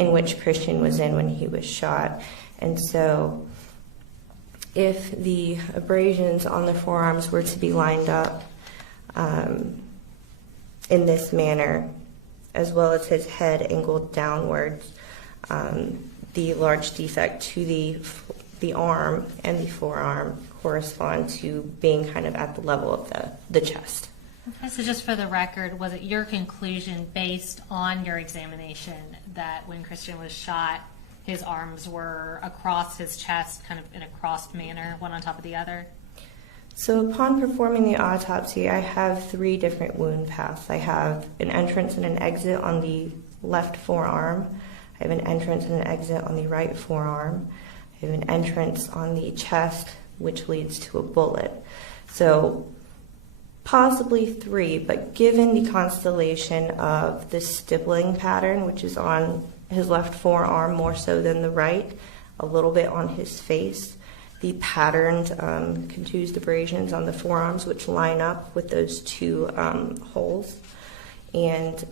in which Christian was in when he was shot. And so if the abrasions on the forearms were to be lined up in this manner, as well as his head angled downwards, the large defect to the arm and the forearm correspond to being kind of at the level of the chest. Okay, so just for the record, was it your conclusion based on your examination that when Christian was shot, his arms were across his chest, kind of in a crossed manner, one on top of the other? So upon performing the autopsy, I have 3 different wound paths. I have an entrance and an exit on the left forearm. I have an entrance and an exit on the right forearm. I have an entrance on the chest, which leads to a bullet. So possibly 3, but given the constellation of the stippling pattern, which is on his left forearm more so than the right, a little bit on his face, the patterned contused abrasions on the forearms, which line up with those 2 holes, and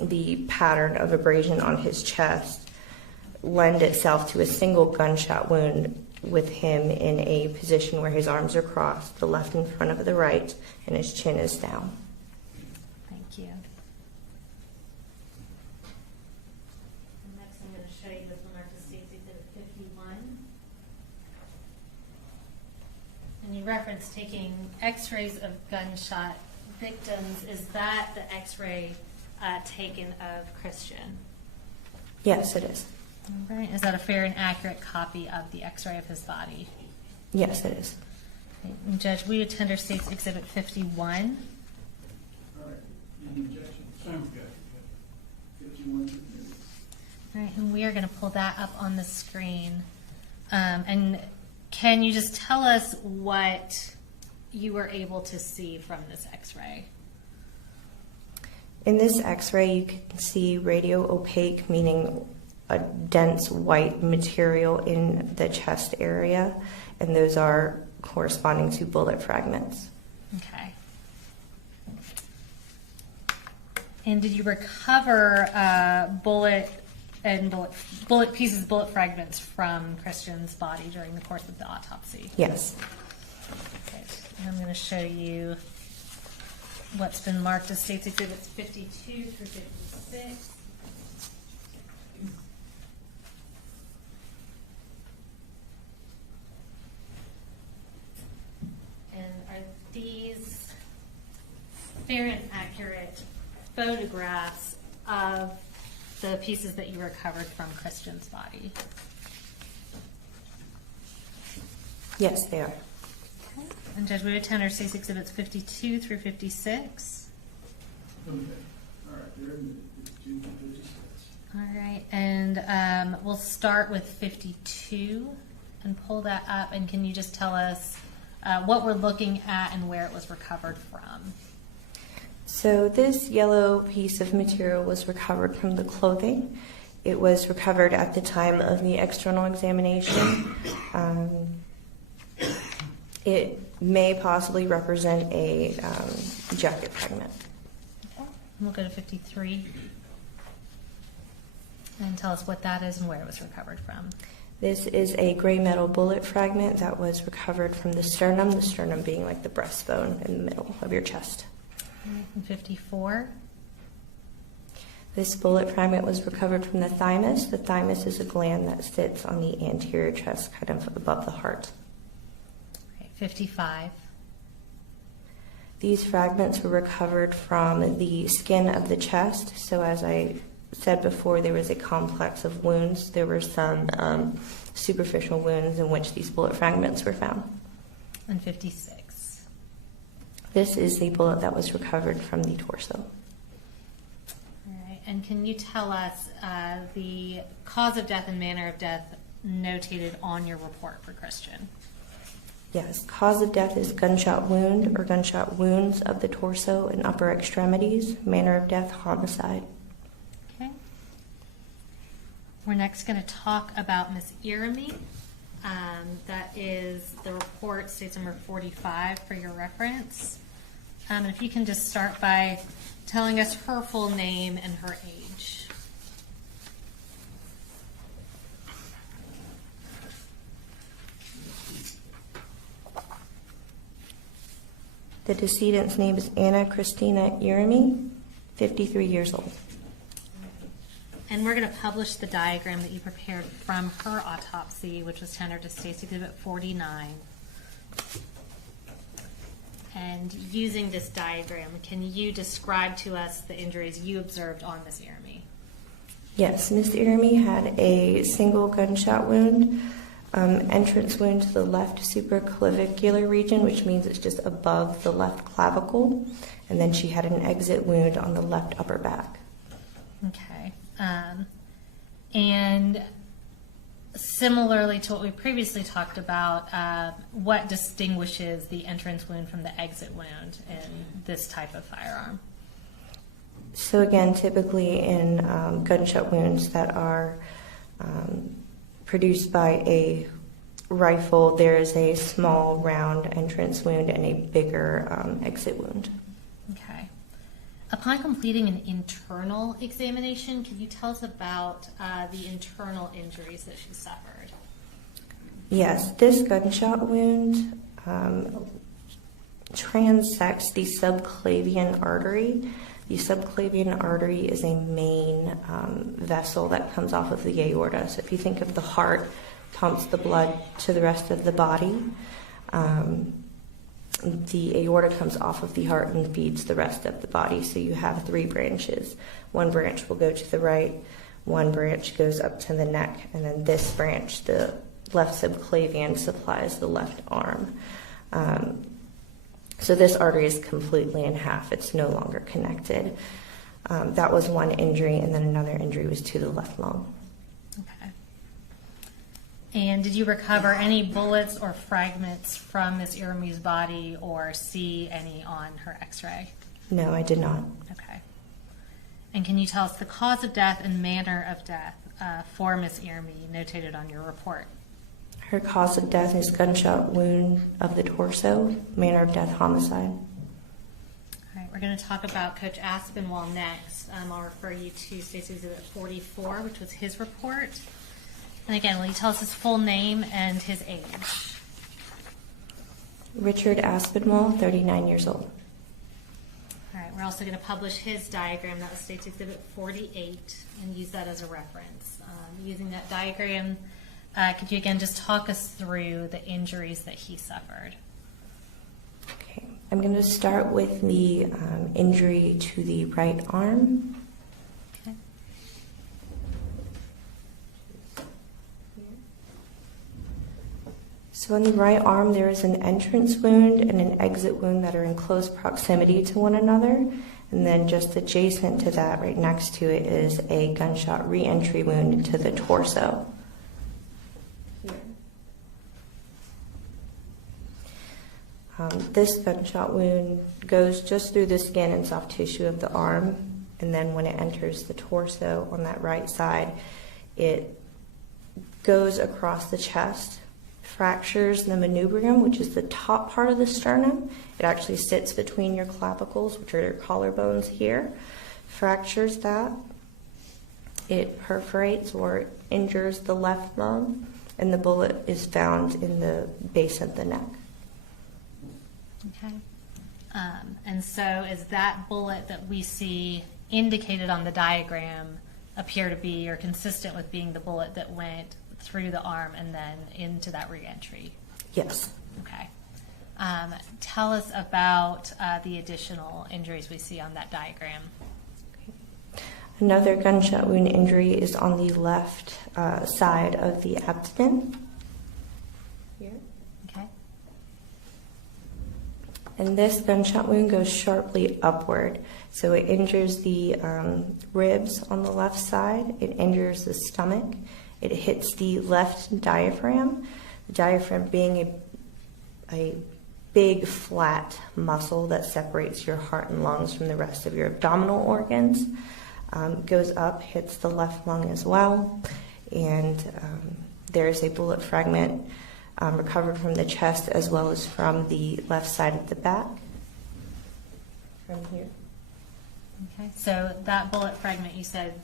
the pattern of abrasion on his chest lend itself to a single gunshot wound with him in a position where his arms are crossed, the left in front of the right, and his chin is down. Thank you. And next I'm going to show you this one, Mark States Exhibit 51. And you referenced taking x-rays of gunshot victims. Is that the x-ray taken of Christian? Yes, it is. All right. Is that a fair and accurate copy of the x-ray of his body? Yes, it is. Okay. And Judge, we attender States Exhibit 51. All right. Any objection? Some objection. 51. All right, and we are going to pull that up on the screen. And can you just tell us what you were able to see from this x-ray? In this x-ray, you can see radio opaque, meaning a dense white material in the chest area, and those are corresponding to bullet fragments. Okay. And did you recover bullet fragments from Christian's body during the course of the autopsy? Yes. Okay. And I'm going to show you what's been marked as States Exhibits 52 through 56. And are these fair and accurate photographs of the pieces that you recovered from Christian's body? Yes, they are. Okay. And Judge, we would attend our States Exhibits 52 through 56. Okay. All right. They're in the 52 to 56. All right, and we'll start with 52 and pull that up. And can you just tell us what we're looking at and where it was recovered from? So this yellow piece of material was recovered from the clothing. It was recovered at the time of the external examination. It may possibly represent a jacket fragment. Okay. We'll go to 53 and tell us what that is and where it was recovered from. This is a gray metal bullet fragment that was recovered from the sternum being like the breastbone in the middle of your chest. And 54. This bullet fragment was recovered from the thymus. The thymus is a gland that sits on the anterior chest, kind of above the heart. Okay, 55. These fragments were recovered from the skin of the chest. So as I said before, there was a complex of wounds. There were some superficial wounds in which these bullet fragments were found. And 56. This is the bullet that was recovered from the torso. All right. And can you tell us the cause of death and manner of death notated on your report for Christian? Yes, cause of death is gunshot wound or gunshot wounds of the torso and upper extremities. Manner of death, homicide. Okay. We're next going to talk about Miss Irimie. That is the report, states number 45 for your reference. If you can just start by telling us her full name and her age. The decedent's name is Christina Irimie, 53 years old. And we're going to publish the diagram that you prepared from her autopsy, which was tendered to State's Exhibit 49. And using this diagram, can you describe to us the injuries you observed on Miss Irimie? Yes, Ms. Irimie had a single gunshot wound, entrance wound to the left supraclavicular region, which means it's just above the left clavicle, and then she had an exit wound on the left upper back. Okay. And similarly to what we previously talked about, what distinguishes the entrance wound from the exit wound in this type of firearm? So again, typically in gunshot wounds that are produced by a rifle, there is a small round entrance wound and a bigger exit wound. Okay. Upon completing an internal examination, can you tell us about the internal injuries that she suffered? Yes, this gunshot wound transects the subclavian artery. The subclavian artery is a main vessel that comes off of the aorta. So if you think of the heart, pumps the blood to the rest of the body. The aorta comes off of the heart and feeds the rest of the body. So you have three branches. One branch will go to the right, one branch goes up to the neck, and then this branch, the left subclavian, supplies the left arm. So this artery is completely in half. It's no longer connected. That was one injury, and then another injury was to the left lung. Okay. And did you recover any bullets or fragments from Miss Irimie's body or see any on her x-ray? No, I did not. Okay. And can you tell us the cause of death and manner of death for Miss Irimie notated on your report? Her cause of death is gunshot wound of the torso, manner of death homicide. All right, we're going to talk about Coach Aspinwall next. I'll refer you to State's Exhibit 44, which was his report. And again, will you tell us his full name and his age? Richard Aspinwall, 39 years old. All right, we're also going to publish his diagram. That was State's Exhibit 48, and use that as a reference. Using that diagram, could you again just talk us through the injuries that he suffered? Okay, I'm going to start with the injury to the right arm. Okay. So on the right arm, there is an entrance wound and an exit wound that are in close proximity to one another. And then just adjacent to that, right next to it, is a gunshot re-entry wound to the torso. This gunshot wound goes just through the skin and soft tissue of the arm, and then when it enters the torso on that right side, it goes across the chest, fractures the manubrium, which is the top part of the sternum. It actually sits between your clavicles, which are your collarbones here. Fractures that. It perforates or injures the left lung, and the bullet is found in the base of the neck. Okay. And so is that bullet that we see indicated on the diagram appear to be or consistent with being the bullet that went through the arm and then into that reentry? Yes. Okay. Tell us about the additional injuries we see on that diagram. Another gunshot wound injury is on the left side of the abdomen. Here. Okay. And this gunshot wound goes sharply upward. So it injures the ribs on the left side. It injures the stomach. It hits the left diaphragm. The diaphragm being a big, flat muscle that separates your heart and lungs from the rest of your abdominal organs. Goes up, hits the left lung as well. And there is a bullet fragment recovered from the chest as well as from the left side of the back. From here. Okay. So that bullet fragment, you said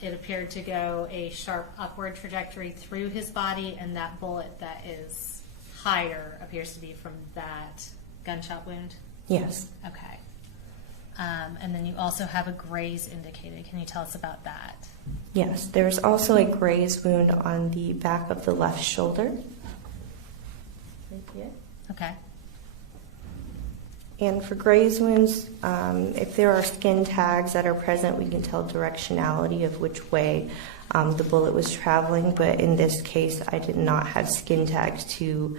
it appeared to go a sharp upward trajectory through his body, and that bullet that is higher appears to be from that gunshot wound? Yes. Okay. And then you also have a graze indicated. Can you tell us about that? Yes, there's also a graze wound on the back of the left shoulder. Right here. Okay. And for graze wounds, if there are skin tags that are present, we can tell directionality of which way the bullet was traveling. But in this case, I did not have skin tags to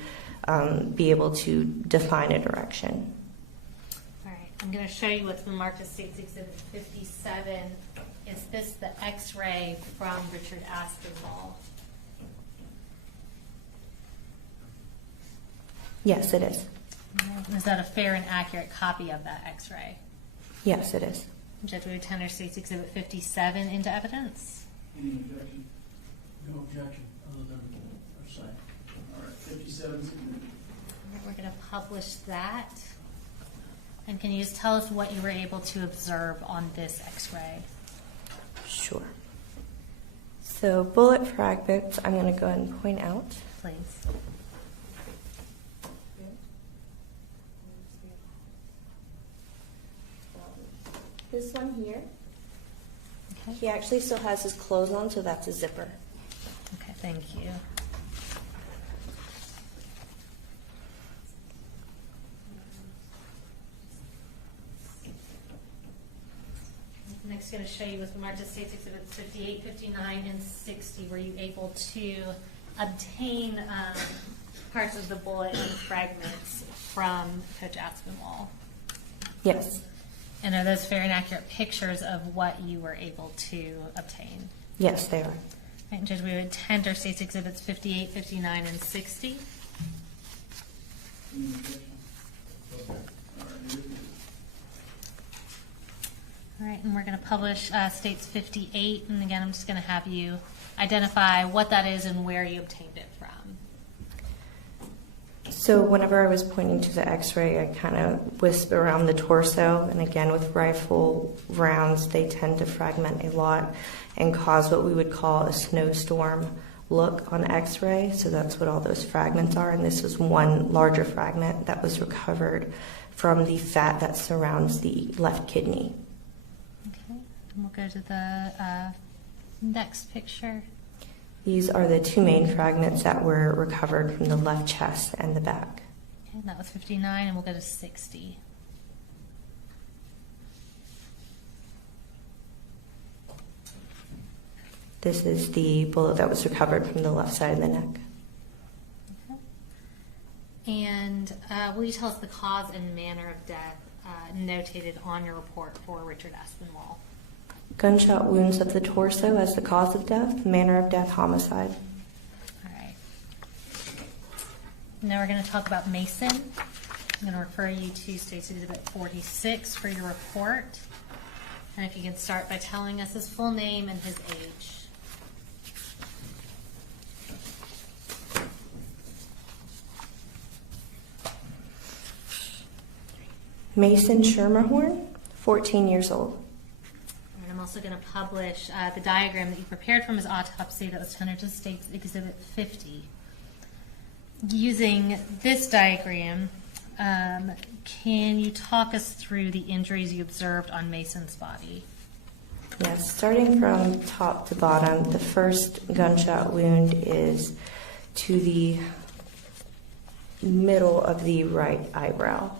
be able to define a direction. All right. I'm going to show you what's been marked as State's Exhibit 57. Is this the X-ray from Richard Aspinwall? Yes, it is. Is that a fair and accurate copy of that X-ray? Yes, it is. Judge, we would tender State's Exhibit 57 into evidence. Any objection? No objection, other than our side. All right, 57 submitted. All right, we're going to publish that. And can you just tell us what you were able to observe on this X-ray? Sure. So bullet fragments, I'm going to go ahead and point out. Please. This one here, Okay. he actually still has his clothes on, so that's a zipper. Okay, thank you. Next, going to show you with marked as State's Exhibits 58, 59, and 60. Were you able to obtain parts of the bullet and fragments from Coach Aspinwall? Yes. And are those fair and accurate pictures of what you were able to obtain? Yes, they are. Right, Judge, we would tender State's Exhibits 58, 59, and 60. Any objection? Okay. All right, here it is. All right, and we're going to publish States 58, and again, I'm just going to have you identify what that is and where you obtained it from. So whenever I was pointing to the x-ray, I kind of wisp around the torso, and again, with rifle rounds, they tend to fragment a lot and cause what we would call a snowstorm look on x-ray, so that's what all those fragments are, and this was one larger fragment that was recovered from the fat that surrounds the left kidney. Okay, and we'll go to the next picture. These are the two main fragments that were recovered from the left chest and the back. Okay, and that was 59, and we'll go to 60. This is the bullet that was recovered from the left side of the neck. Okay. And will you tell us the cause and manner of death notated on your report for Richard Aspinwall? Gunshot wounds of the torso as the cause of death, manner of death, homicide. All right. Now we're going to talk about Mason. I'm going to refer you to State's Exhibit 46 for your report. And if you can start by telling us his full name and his age. Mason Schermerhorn, 14 years old. And I'm also going to publish the diagram that you prepared from his autopsy that was tendered to State's Exhibit 50. Using this diagram, can you talk us through the injuries you observed on Mason's body? Yes, starting from top to bottom, the first gunshot wound is to the middle of the right eyebrow.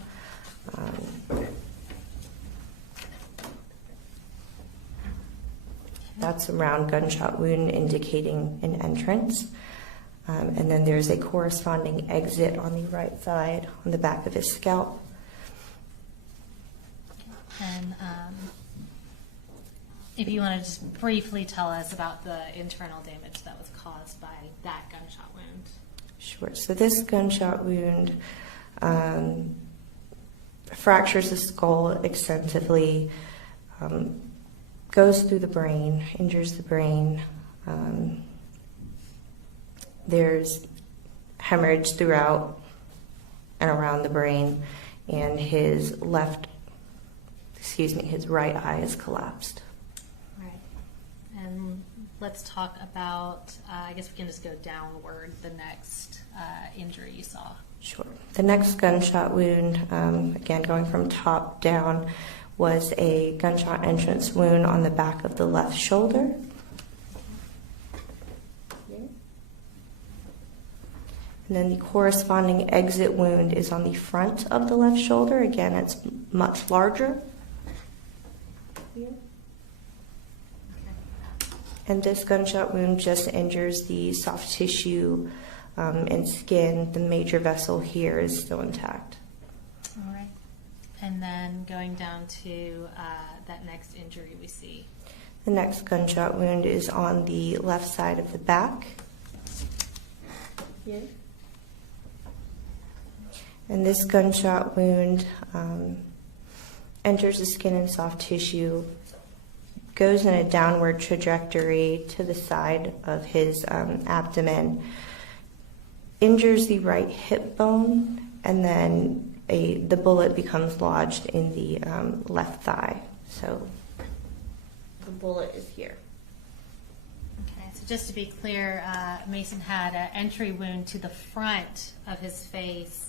That's a round gunshot wound indicating an entrance. And then there's a corresponding exit on the right side on the back of his scalp. And if you want to just briefly tell us about the internal damage that was caused by that gunshot wound. Sure. So this gunshot wound fractures the skull extensively, goes through the brain, injures the brain. There's hemorrhage throughout and around the brain, and his right eye is collapsed. Right. And let's talk about, I guess we can just go downward, the next injury you saw. Sure. The next gunshot wound, again going from top down, was a gunshot entrance wound on the back of the left shoulder. And then the corresponding exit wound is on the front of the left shoulder. Again, it's much larger. And this gunshot wound just injures the soft tissue and skin. The major vessel here is still intact. All right. And then going down to that next injury we see. The next gunshot wound is on the left side of the back. Here. And this gunshot wound enters the skin and soft tissue, goes in a downward trajectory to the side of his abdomen, injures the right hip bone, and then the bullet becomes lodged in the left thigh. So the bullet is here. Okay, so just to be clear, Mason had an entry wound to the front of his face,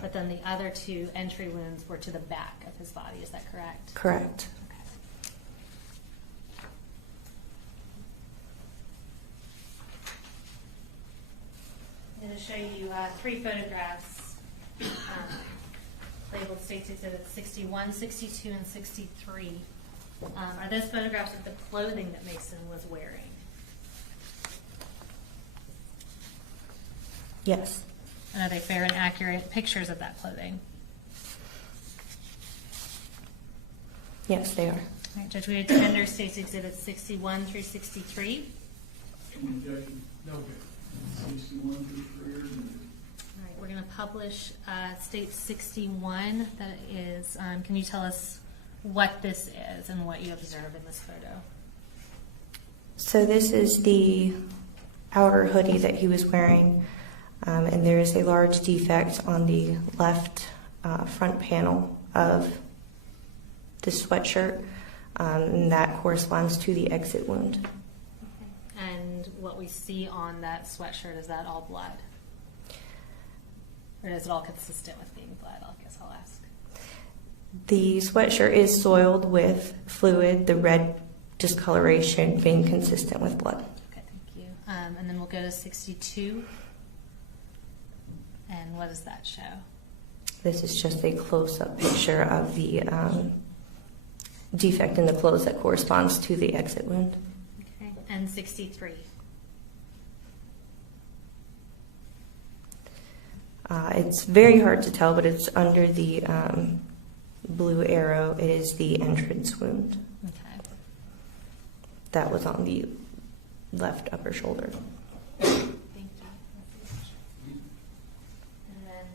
but then the other two entry wounds were to the back of his body. Is that correct? Correct. Okay. I'm going to show you 3 photographs labeled States Exhibits 61, 62, and 63. Are those photographs of the clothing that Mason was wearing? Yes. And are they fair and accurate pictures of that clothing? Yes, they are. All right, Judge, we would tender States Exhibits 61 through 63. Any objection? No objection. 61 through 3 or no? All right, we're going to publish State 61. That is, can you tell us what this is and what you observe in this photo? So this is the outer hoodie that he was wearing, and there is a large defect on the left front panel of the sweatshirt, and that corresponds to the exit wound. Okay. And what we see on that sweatshirt, is that all blood? Or is it all consistent with being blood? I guess I'll ask. The sweatshirt is soiled with fluid, the red discoloration being consistent with blood. Okay, thank you. And then we'll go to 62. And what does that show? This is just a close-up picture of the defect in the clothes that corresponds to the exit wound. Okay. And 63. It's very hard to tell, but it's under the blue arrow. It is the entrance wound Okay. that was on the left upper shoulder. Thank you. And then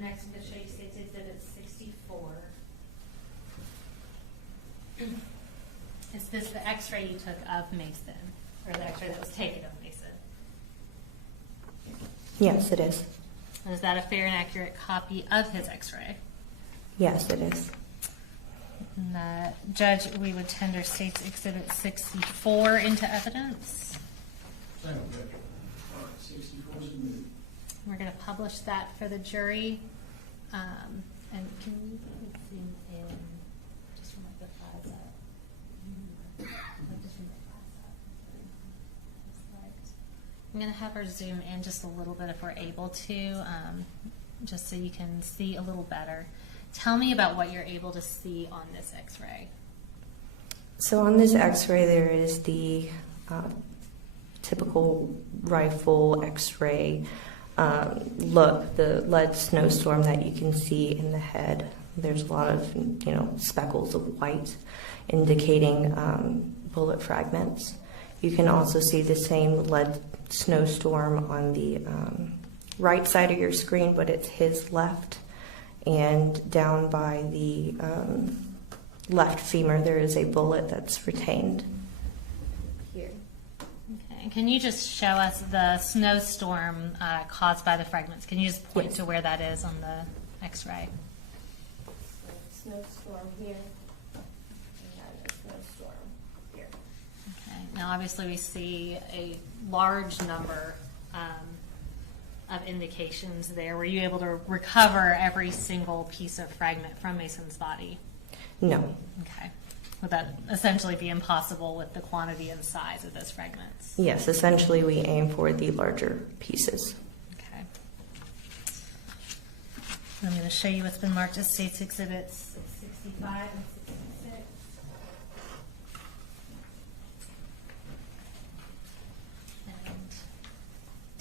next I'm going to show you States Exhibit 64. Is this the x-ray you took of Mason? Or the x-ray that was taken of Mason? Yes, it is. And is that a fair and accurate copy of his x-ray? Yes, it is. And, Judge, we would tender States Exhibit 64 into evidence. Same objection. All right, 64 submitted. We're going to publish that for the jury. And can you zoom in just from like the thighs up? Like just from the thighs up. I'm going to have her zoom in just a little bit if we're able to, just so you can see a little better. Tell me about what you're able to see on this x-ray. So on this x-ray, there is the typical rifle x-ray look, the lead snowstorm that you can see in the head. There's a lot of, speckles of white indicating bullet fragments. You can also see the same lead snowstorm on the right side of your screen, but it's his left. And down by the left femur, there is a bullet that's retained here. Okay. And can you just show us the snowstorm caused by the fragments? Can you just point Yes. to where that is on the x-ray? Snowstorm here, and then a snowstorm here. Okay. Now, obviously, we see a large number of indications there? Were you able to recover every single piece of fragment from Mason's body? No. Okay. Would that essentially be impossible with the quantity and size of those fragments? Yes, essentially we aim for the larger pieces. Okay. I'm going to show you what's been marked as State's Exhibits 65 and 66.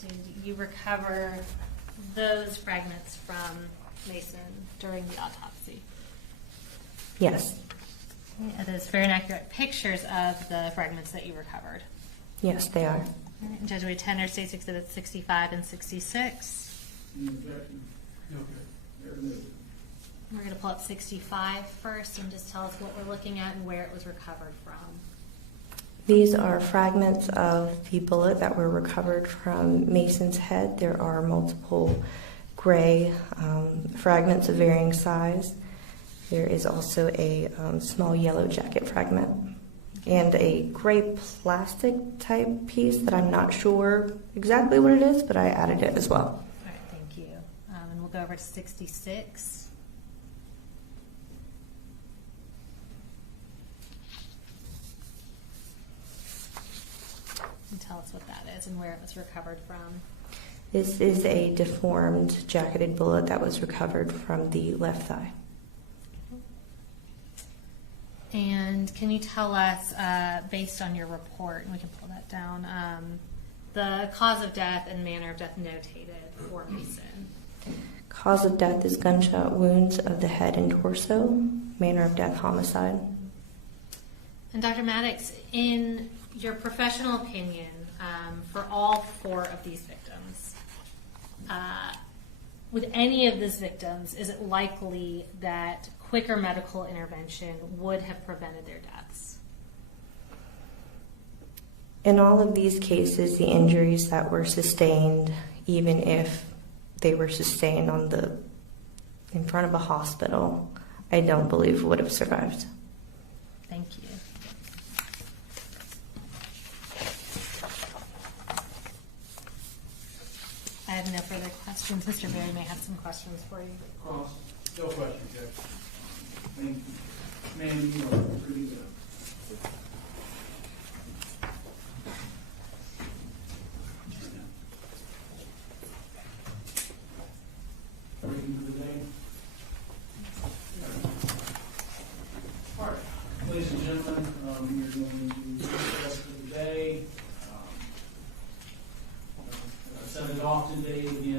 And did you recover those fragments from Mason during the autopsy? Yes. Are those fair and accurate pictures of the fragments that you recovered? Yes, they are. Judge, we tender State's Exhibits 65 and 66. Any objection? Okay. They're admitted. We're going to pull up 65 first and just tell us what we're looking at and where it was recovered from. These are fragments of the bullet that were recovered from Mason's head. There are multiple gray fragments of varying size. There is also a small yellow jacket fragment and a gray plastic type piece that I'm not sure exactly what it is, but I added it as well. All right, thank you. And we'll go over to 66. And tell us what that is and where it was recovered from. This is a deformed jacketed bullet that was recovered from the left thigh. And can you tell us, based on your report, and we can pull that down, the cause of death and manner of death notated for Mason? Cause of death is gunshot wounds of the head and torso. Manner of death, homicide. And Dr. Maddox, in your professional opinion, for all 4 of these victims, with any of these victims, is it likely that quicker medical intervention would have prevented their deaths? In all of these cases, the injuries that were sustained, even if they were sustained in front of a hospital, I don't believe would have survived. Thank you. I have no further questions. Mr. Berry may have some questions for you. Cross. No question, Judge. Thank you. Ma'am, you are free to go. Reading for the day. All right, ladies and gentlemen, we are going to discuss for the day. As I said it often, day again.